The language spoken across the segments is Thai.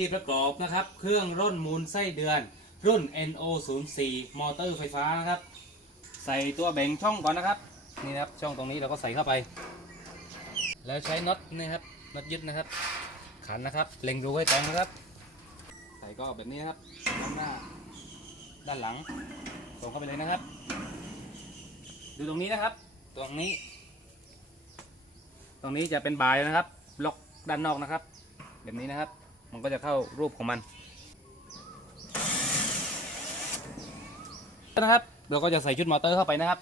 ที่ประกอบนะครับ เครื่องร่นมูลไส้เดือน รุ่น NO04 มอเตอร์ไฟฟ้านะครับ ใส่ตัวแบ่งช่องก่อนนะครับ นี่นะครับช่องตรงนี้เราก็ใส่เข้าไป แล้วใช้น็อตนะครับน็อตยึดนะครับ ขันนะครับ เล็งรูให้ตรงนะครับ ใส่ก็แบบนี้นะครับด้านหน้า ด้านหลังตรงเข้าไปเลยนะครับ ดูตรงนี้นะครับ ตรงนี้ ตรงนี้จะเป็นบายนะครับ ล็อกด้านนอกนะครับ แบบนี้นะครับ มันก็จะเข้ารูปของมันนะครับ เราก็จะใส่ชุดมอเตอร์เข้าไปนะครับ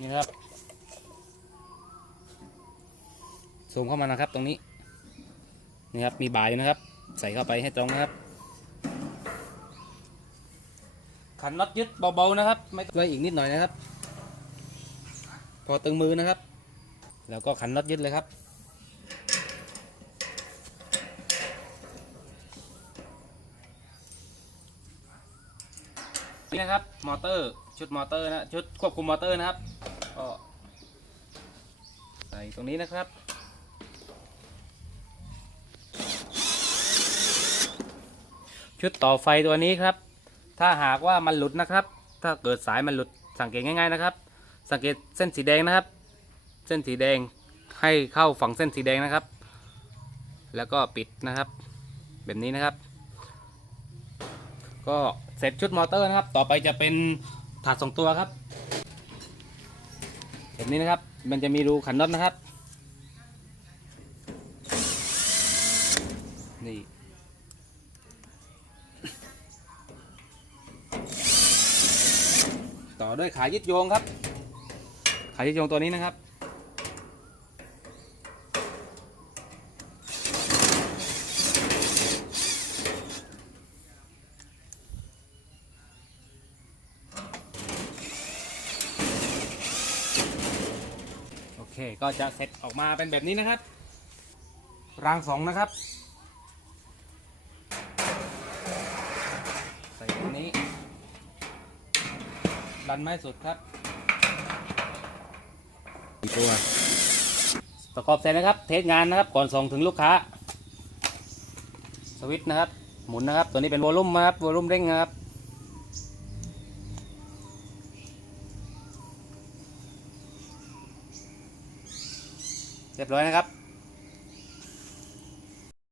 นี่ครับซูมเข้ามานะครับ ตรงนี้ นี่ครับ มีบายอยู่นะครับ ใส่เข้าไปให้ตรงนะครับ ขันน็อตยึดเบาๆนะครับ ไม่ไว้อีกนิดหน่อยนะครับ พอตึงมือนะครับ แล้วก็ขันน็อตยึดเลยครับ นี่นะครับมอเตอร์ชุดมอเตอร์นะชุดควบคุมมอเตอร์นะครับก็ใส่ตรงนี้นะครับชุดต่อไฟตัวนี้ครับ ถ้าหากว่ามันหลุดนะครับ ถ้าเกิดสายมันหลุดสังเกตง่าย ๆนะครับ สังเกตเส้นสีแดงนะครับ เส้นสีแดงให้เข้าฝั่งเส้นสีแดงนะครับ แล้วก็ปิดนะครับ แบบนี้นะครับ ก็เสร็จชุดมอเตอร์นะครับ ต่อไปจะเป็นถาดสองตัวครับแบบนี้นะครับ มันจะมีรูขันน็อตนะครับ นี่ต่อด้วยขายึดโยงครับ ขายึดโยงตัวนี้นะครับ ก็จะเสร็จออกมาเป็นแบบนี้นะครับ รางสองนะครับ ใส่ตรงนี้ ดันไม้สุดครับอีกตัวประกอบเสร็จนะครับ เทสงานนะครับ ก่อนส่งถึงลูกค้า สวิตช์นะครับ หมุนนะครับ ตัวนี้เป็นวอลลุ่มนะครับ วอลลุ่มเร่งนะครับ เรียบร้อยนะครับ